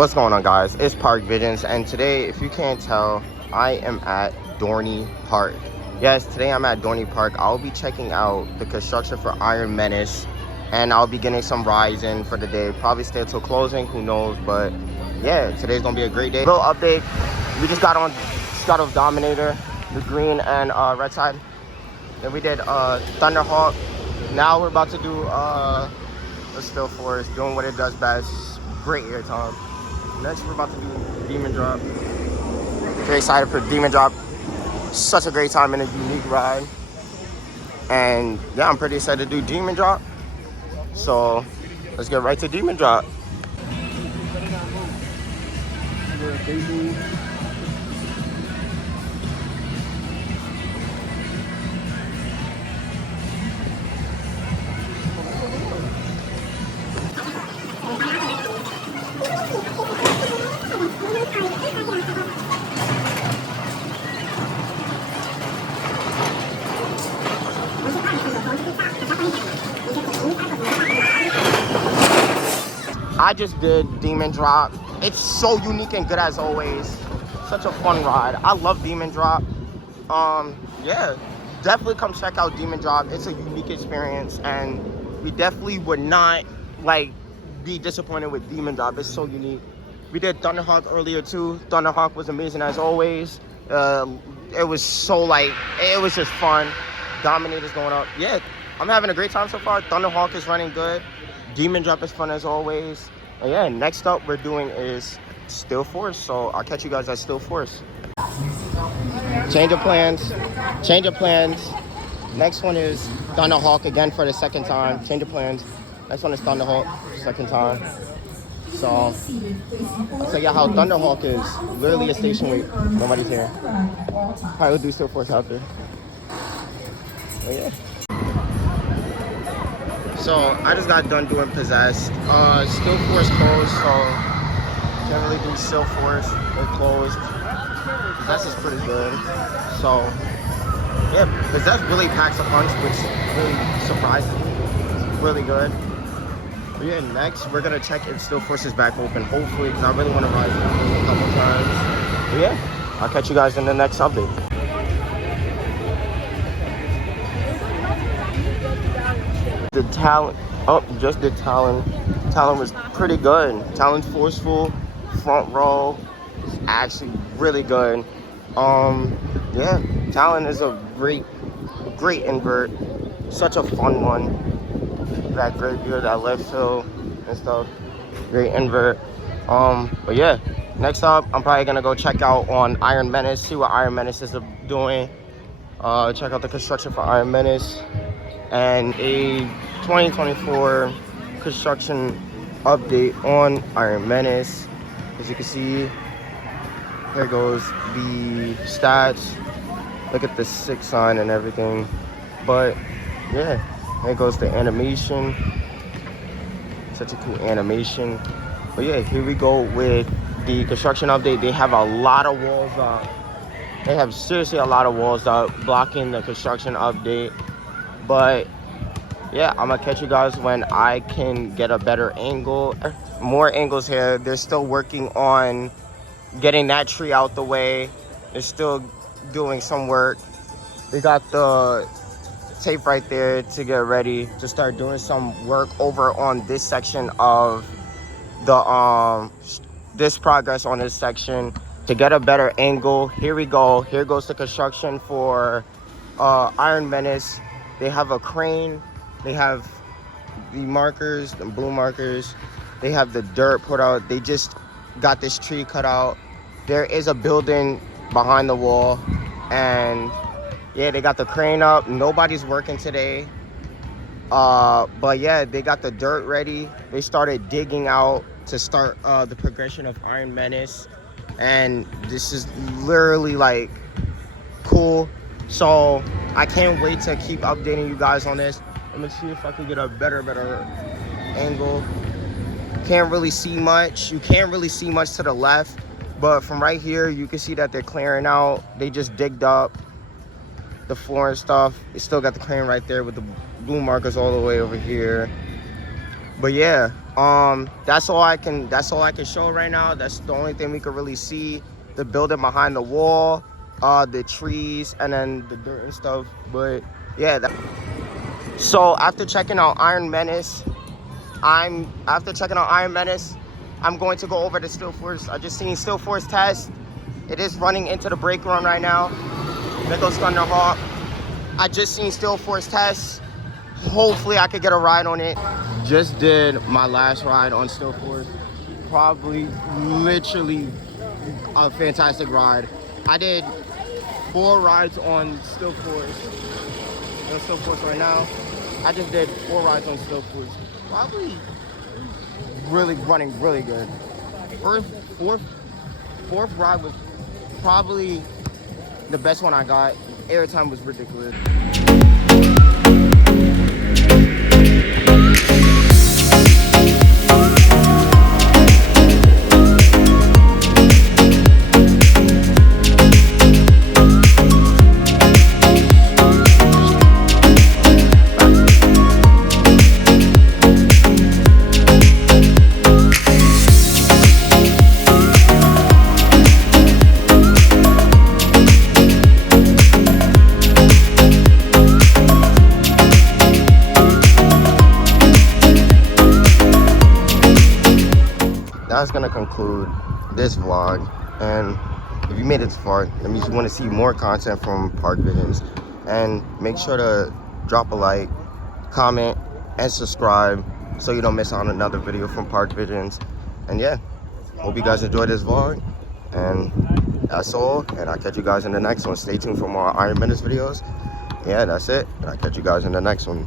What's going on, guys? It's Park Visions, and today, if you can't tell, I am at Dorney Park. Yes, today I'm at Dorney Park. I'll be checking out the construction for Iron Menace, and I'll be getting some rides in for the day. Probably stay till closing, who knows, but yeah, today's gonna be a great day. Little update, we just got off Dominator, the green and red side. Then we did Thunderhawk. Now we're about to do the Still Force, doing what it does best. Great air time. Next, we're about to do Demon Drop. Very excited for Demon Drop. Such a great time and a unique ride. And yeah, I'm pretty excited to do Demon Drop. So let's get right to Demon Drop. I just did Demon Drop. It's so unique and good as always. Such a fun ride. I love Demon Drop. Yeah, definitely come check out Demon Drop. It's a unique experience, and we definitely would not be disappointed with Demon Drop. It's so unique. We did Thunderhawk earlier too. Thunderhawk was amazing as always. It was so it was just fun. Dominator's going up. Yeah, I'm having a great time so far. Thunderhawk is running good. Demon Drop is fun as always. And yeah, next up we're doing is Still Force. So I'll catch you guys at Still Force. Change of plans. Change of plans. Next one is Thunderhawk again for the second time. Change of plans. Next one is Thunderhawk, second time. So I'll tell you how Thunderhawk is. Literally a station wait. Nobody's here. Probably will do Still Force out there. But yeah. So I just got done doing Possessed. Still Force closed, so can't really do Still Force. They're closed. Possessed is pretty good. So yeah, Possessed really packs a punch, which really surprises me. It's really good. But yeah, next we're gonna check if Still Force is back open, hopefully, because I really want to ride a couple times. But yeah, I'll catch you guys in the next update. The Talon, just the Talon. Talon was pretty good. Talon's forceful, front row, is actually really good. Yeah, Talon is a great invert. Such a fun one. That great view, that left fill and stuff. Great invert. But yeah, next up, I'm probably gonna go check out on Iron Menace, see what Iron Menace is doing. Check out the construction for Iron Menace. And a 2024 construction update on Iron Menace. As you can see, here goes the stats. Look at the 6 sign and everything. But yeah, here goes the animation. Such a cool animation. But yeah, here we go with the construction update. They have a lot of walls up. They have seriously a lot of walls up blocking the construction update. But yeah, I'm gonna catch you guys when I can get a better angle. More angles here. They're still working on getting that tree out the way. They're still doing some work. They got the tape right there to get ready to start doing some work over on this section of the this progress on this section to get a better angle. Here we go. Here goes the construction for Iron Menace. They have a crane. They have the markers, the blue markers. They have the dirt put out. They just got this tree cut out. There is a building behind the wall. And yeah, they got the crane up. Nobody's working today. But yeah, they got the dirt ready. They started digging out to start the progression of Iron Menace. And this is literally cool. So I can't wait to keep updating you guys on this. Let me see if I can get a better angle. Can't really see much. You can't really see much to the left, but from right here you can see that they're clearing out. They just digged up the floor and stuff. They still got the crane right there with the blue markers all the way over here. But yeah, that's all I can show right now. That's the only thing we can really see. The building behind the wall, the trees, and then the dirt and stuff. But yeah, so after checking out Iron Menace, I'm going to go over to Still Force. I just seen Still Force test. It is running into the brake run right now. There goes Thunderhawk. I just seen Still Force test. Hopefully I could get a ride on it. Just did my last ride on Still Force. Probably literally a fantastic ride. I did 4 rides on Still Force. On Still Force right now. I just did 4 rides on Still Force. Probably really running really good. Fourth ride was probably the best one I got. Airtime was ridiculous. That's gonna conclude this vlog, and if you made it this far, that means you want to see more content from Park Visions, and make sure to drop a like, comment, and subscribe so you don't miss out on another video from Park Visions. And yeah, hope you guys enjoyed this vlog, and that's all, and I'll catch you guys in the next one. Stay tuned for more Iron Menace videos. Yeah, that's it. I'll catch you guys in the next one.